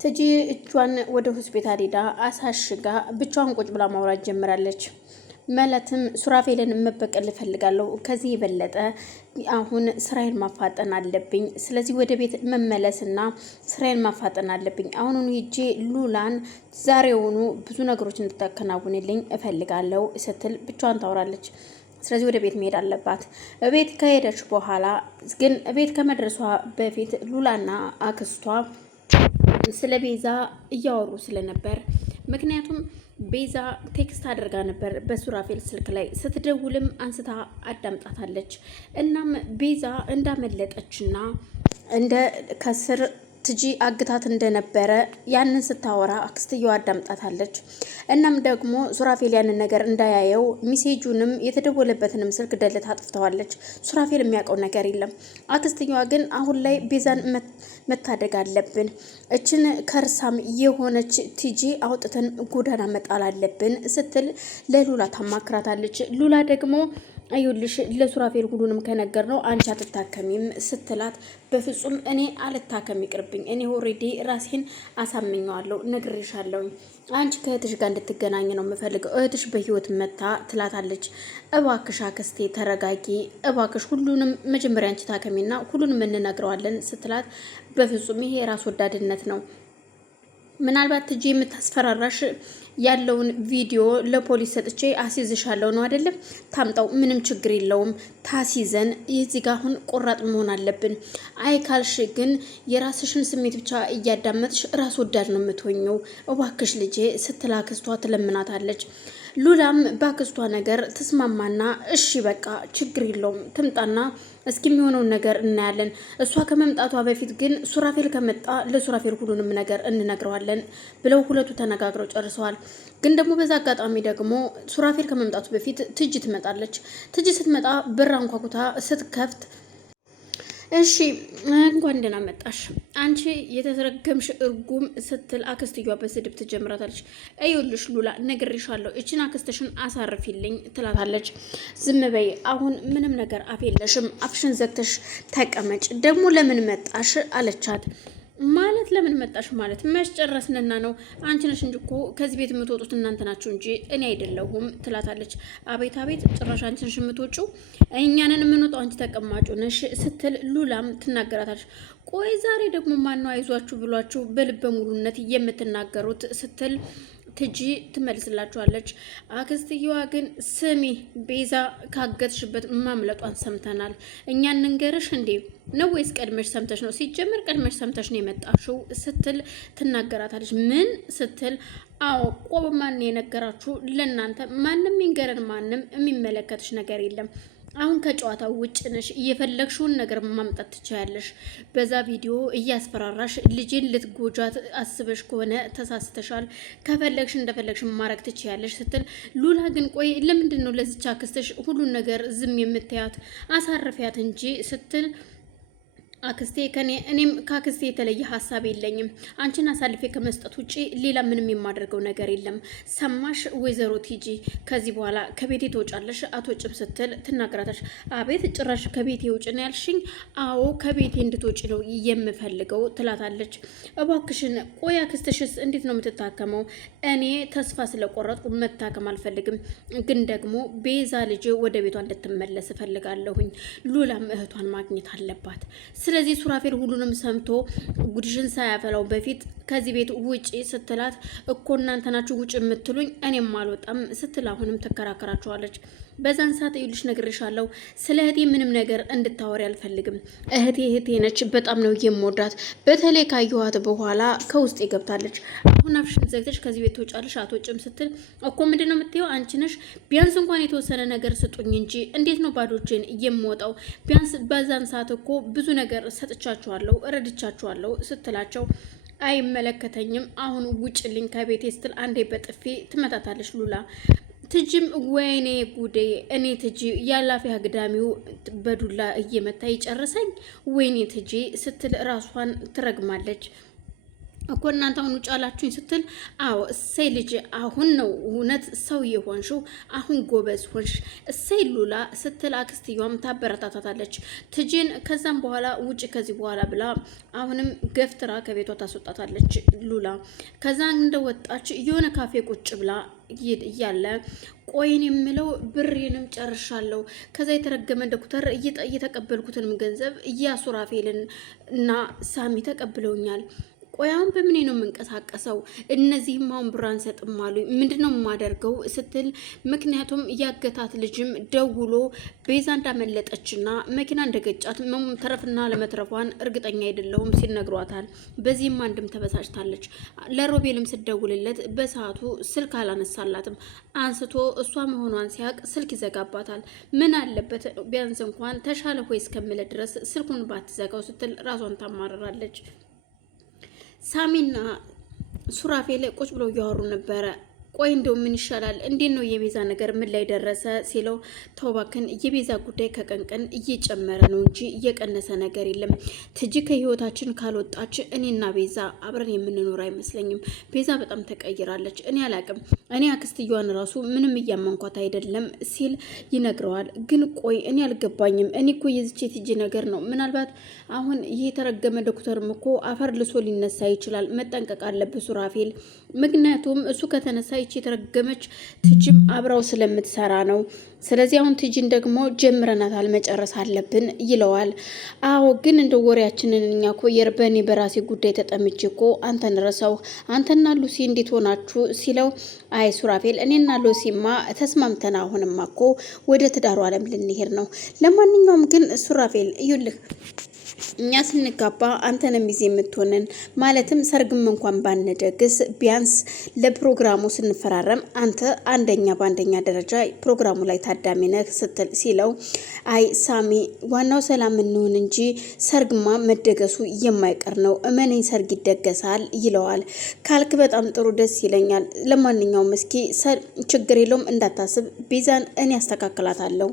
ትጂ እጇን ወደ ሆስፒታል ሄዳ አሳሽጋ ብቻዋን ቁጭ ብላ ማውራት ጀምራለች። መለትም ሱራፌልን መበቀል እፈልጋለሁ፣ ከዚህ የበለጠ አሁን ስራዬን ማፋጠን አለብኝ። ስለዚህ ወደ ቤት መመለስና ስራዬን ማፋጠን አለብኝ። አሁኑኑ ሄጄ ሉላን ዛሬውኑ ብዙ ነገሮች እንድታከናውንልኝ እፈልጋለሁ ስትል ብቻዋን ታወራለች። ስለዚህ ወደ ቤት መሄድ አለባት። ቤት ከሄደች በኋላ ግን ቤት ከመድረሷ በፊት ሉላና አክስቷ ስለ ቤዛ እያወሩ ስለነበር፣ ምክንያቱም ቤዛ ቴክስት አድርጋ ነበር በሱራፌል ስልክ ላይ ስትደውልም አንስታ አዳምጣታለች። እናም ቤዛ እንዳመለጠችና እንደ ከስር ትጂ አግታት እንደነበረ ያንን ስታወራ አክስትየዋ አዳምጣታለች። እናም ደግሞ ሱራፌል ያንን ነገር እንዳያየው ሚሴጁንም የተደወለበትንም ስልክ ደልታ አጥፍተዋለች። ሱራፌል የሚያውቀው ነገር የለም። አክስትየዋ ግን አሁን ላይ ቤዛን መታደግ አለብን፣ እችን ከርሳም የሆነች ትጂ አውጥተን ጎዳና መጣል አለብን ስትል ለሉላ ታማክራታለች። ሉላ ደግሞ አይውልሽ ለሱራፌል ሁሉንም ከነገር ነው አንቺ አትታከሚም ስትላት፣ በፍጹም እኔ አልታከም ይቅርብኝ፣ እኔ ኦሬዲ ራሴን አሳምኘዋለሁ፣ ነግሬሻለሁ፣ አንቺ ከእህትሽ ጋር እንድትገናኝ ነው የምፈልገው፣ እህትሽ በህይወት መታ ትላታለች። እባክሽ አክስቴ ተረጋጊ፣ እባክሽ ሁሉንም መጀመሪያ አንቺ ታከሚና ሁሉንም እንነግረዋለን ስትላት፣ በፍጹም ይሄ የራስ ወዳድነት ነው፣ ምናልባት ትጂ የምታስፈራራሽ ያለውን ቪዲዮ ለፖሊስ ሰጥቼ አስይዝሻለሁ ነው አይደለም? ታምጣው፣ ምንም ችግር የለውም፣ ታሲዘን የዚህ ጋር አሁን ቆራጥ መሆን አለብን። አይ ካልሽ ግን የራስሽን ስሜት ብቻ እያዳመጥሽ ራስ ወዳድ ነው የምትሆኘው፣ እባክሽ ልጄ ስትል አክስቷ ትለምናታለች። ሉላም በአክስቷ ነገር ተስማማና እሺ በቃ ችግር የለውም ትምጣና እስኪ የሚሆነውን ነገር እናያለን። እሷ ከመምጣቷ በፊት ግን ሱራፌል ከመጣ ለሱራፌል ሁሉንም ነገር እንነግረዋለን ብለው ሁለቱ ተነጋግረው ጨርሰዋል። ግን ደግሞ በዛ አጋጣሚ ደግሞ ሱራፌል ከመምጣቱ በፊት ትጂ ትመጣለች። ትጂ ስትመጣ በር አንኳኩታ ስትከፍት እሺ እንኳን ደህና መጣሽ አንቺ የተረገምሽ እርጉም ስትል አክስትየዋ በስድብ ትጀምራታለች። እዩልሽ ሉላ ነግሬሻለሁ፣ እችን አክስትሽን አሳርፊልኝ ትላታለች። ዝም በይ አሁን ምንም ነገር አፍ የለሽም፣ አፍሽን ዘግተሽ ተቀመጭ። ደግሞ ለምን መጣሽ አለቻት። ማለት ለምን መጣሽ ማለት መስጨረስንና ነው፣ አንቺ ነሽ እንጂ እኮ ከዚህ ቤት የምትወጡት እናንተ ናችሁ እንጂ እኔ አይደለሁም ትላታለች። አቤት አቤት ጭራሽ አንቺ ነሽ የምትወጪው፣ እኛንን የምንወጣው አንቺ ተቀማጩ ነሽ ስትል ሉላም ትናገራታለች። ቆይ ዛሬ ደግሞ ማነው አይዟችሁ ብሏችሁ በልበ ሙሉነት የምትናገሩት ስትል ትጂ ትመልስላችኋለች። አክስትየዋ ግን ስሚ ቤዛ ካገትሽበት ማምለጧን ሰምተናል፣ እኛ እንንገርሽ እንዴ ነው ወይስ ቀድመሽ ሰምተሽ ነው? ሲጀምር ቀድመሽ ሰምተሽ ነው የመጣሽው ስትል ትናገራታለች። ምን ስትል አዎ ቆብ ማን የነገራችሁ? ለእናንተ ማንም ይንገረን፣ ማንም የሚመለከትሽ ነገር የለም። አሁን ከጨዋታው ውጭ ነሽ፣ እየፈለግሽውን ነገር ማምጣት ትችያለሽ። በዛ ቪዲዮ እያስፈራራሽ ልጅን ልትጎጃት አስበሽ ከሆነ ተሳስተሻል፣ ከፈለግሽ እንደፈለግሽ ማድረግ ትችያለሽ ስትል ሉላ ግን ቆይ ለምንድን ነው ለዚች አክስትሽ ሁሉን ነገር ዝም የምትያት? አሳርፊያት እንጂ ስትል አክስቴ እኔም ከአክስቴ የተለየ ሀሳብ የለኝም። አንቺን አሳልፌ ከመስጠት ውጪ ሌላ ምንም የማደርገው ነገር የለም። ሰማሽ ወይዘሮ ቲጂ፣ ከዚህ በኋላ ከቤቴ ትወጫለሽ አትወጭም ስትል ትናገራታለች። አቤት ጭራሽ ከቤቴ ውጭ ነው ያልሽኝ? አዎ ከቤቴ እንድትወጪ ነው የምፈልገው ትላታለች። እባክሽን ቆይ አክስትሽስ እንዴት ነው የምትታከመው? እኔ ተስፋ ስለቆረጥኩ መታከም አልፈልግም፣ ግን ደግሞ ቤዛ ልጅ ወደ ቤቷ እንድትመለስ እፈልጋለሁኝ። ሉላም እህቷን ማግኘት አለባት። ስለዚህ ሱራፌል ሁሉንም ሰምቶ ጉድሽን ሳያፈላው በፊት ከዚህ ቤት ውጪ ስትላት እኮ እናንተ ናችሁ ውጪ የምትሉኝ እኔም አልወጣም ስትል አሁንም ትከራከራቸዋለች። በዛን ሰዓት ይልሽ ነግሬሻለሁ፣ ስለ እህቴ ምንም ነገር እንድታወሪ አልፈልግም። እህቴ ነች፣ በጣም ነው የምወዳት። በተለይ ካየኋት በኋላ ከውስጥ ገብታለች። አሁን አፍሽን ዘግተሽ ከዚህ ቤት ትወጫለሽ አትወጭም ስትል እኮ ምንድን ነው የምትይው? አንቺ ነሽ። ቢያንስ እንኳን የተወሰነ ነገር ስጡኝ እንጂ እንዴት ነው ባዶ እጄን የምወጣው? ቢያንስ በዛን ሰዓት እኮ ብዙ ነገር ሰጥቻችኋለሁ፣ ረድቻችኋለሁ ስትላቸው አይመለከተኝም፣ አሁን ውጭልኝ ከቤቴ ስትል አንዴ በጥፊ ትመታታለች ሉላ። ትጂም ወይኔ ጉዴ፣ እኔ ትጂ ያላፊ አግዳሚው በዱላ እየመታ ይጨርሰኝ፣ ወይኔ ትጂ ስትል ራሷን ትረግማለች። እኮ እናንተ አሁን ውጭ አላችሁኝ ስትል፣ አዎ እሰይ ልጅ አሁን ነው እውነት ሰው የሆንሽው፣ አሁን ጎበዝ ሆንሽ እሰይ ሉላ ስትል አክስትየዋም ታበረታታታለች ትጂን። ከዛም በኋላ ውጭ ከዚህ በኋላ ብላ አሁንም ገፍትራ ከቤቷ ታስወጣታለች ሉላ። ከዛ እንደወጣች የሆነ ካፌ ቁጭ ብላ እያለ ቆይን የምለው ብሬንም ጨርሻለሁ። ከዛ የተረገመ ዶክተር እየተቀበልኩትንም ገንዘብ እያሱራፌልን እና ሳሚ ተቀብለውኛል። ቆያውን በምን ነው የምንቀሳቀሰው? እነዚህም አሁን ብር አንሰጥም አሉ። ምንድነው የማደርገው ስትል፣ ምክንያቱም ያገታት ልጅም ደውሎ ቤዛ እንዳመለጠችና መኪና እንደገጫት ተረፍና ለመትረፏን እርግጠኛ አይደለሁም ሲል ነግሯታል። በዚህም አንድም ተበሳጭታለች። ለሮቤልም ስደውልለት በሰዓቱ ስልክ አላነሳላትም። አንስቶ እሷ መሆኗን ሲያቅ ስልክ ይዘጋባታል። ምን አለበት ቢያንስ እንኳን ተሻለ ሆይ እስከምለ ድረስ ስልኩን ባትዘጋው ስትል ራሷን ታማርራለች። ሳሚና ሱራፌል ቁጭ ብለው እያወሩ ነበረ። ቆይ እንደው ምን ይሻላል? እንዴት ነው የቤዛ ነገር ምን ላይ ደረሰ ሲለው፣ ተውባክን የቤዛ ጉዳይ ከቀን ቀን እየጨመረ ነው እንጂ እየቀነሰ ነገር የለም። ትጂ ከህይወታችን ካልወጣች እኔና ቤዛ አብረን የምንኖር አይመስለኝም። ቤዛ በጣም ተቀይራለች። እኔ አላቅም። እኔ አክስትየዋን ራሱ ምንም እያመንኳት አይደለም ሲል ይነግረዋል። ግን ቆይ እኔ አልገባኝም። እኔ እኮ የዝቼ ትጂ ነገር ነው። ምናልባት አሁን ይሄ የተረገመ ዶክተርም እኮ አፈር ልሶ ሊነሳ ይችላል። መጠንቀቅ አለብህ ሱራፌል። ምክንያቱም እሱ ከተነሳ የተረገመች ትጂም አብራው ስለምትሰራ ነው። ስለዚህ አሁን ትጂን ደግሞ ጀምረናታል መጨረስ አለብን ይለዋል። አዎ ግን እንደ ወሬያችንን እኛ እኮ በእኔ በራሴ ጉዳይ ተጠምቼ እኮ አንተን ረሳው። አንተና ሉሲ እንዴት ሆናችሁ ሲለው፣ አይ ሱራፌል እኔና ሉሲማ ተስማምተን አሁንማ እኮ ወደ ትዳሩ ዓለም ልንሄድ ነው። ለማንኛውም ግን ሱራፌል እዩልህ እኛ ስንጋባ አንተንም ይዜ የምትሆንን ማለትም ሰርግም እንኳን ባንደግስ ቢያንስ ለፕሮግራሙ ስንፈራረም አንተ በአንደኛ ደረጃ ፕሮግራሙ ላይ ታዳሚ ነህ ስትል ሲለው፣ አይ ሳሚ ዋናው ሰላም እንሆን እንጂ ሰርግማ መደገሱ የማይቀር ነው። እመነኝ ሰርግ ይደገሳል ይለዋል። ካልክ በጣም ጥሩ ደስ ይለኛል። ለማንኛውም እስኪ ችግር የለውም እንዳታስብ፣ ቤዛን እኔ ያስተካክላታለሁ።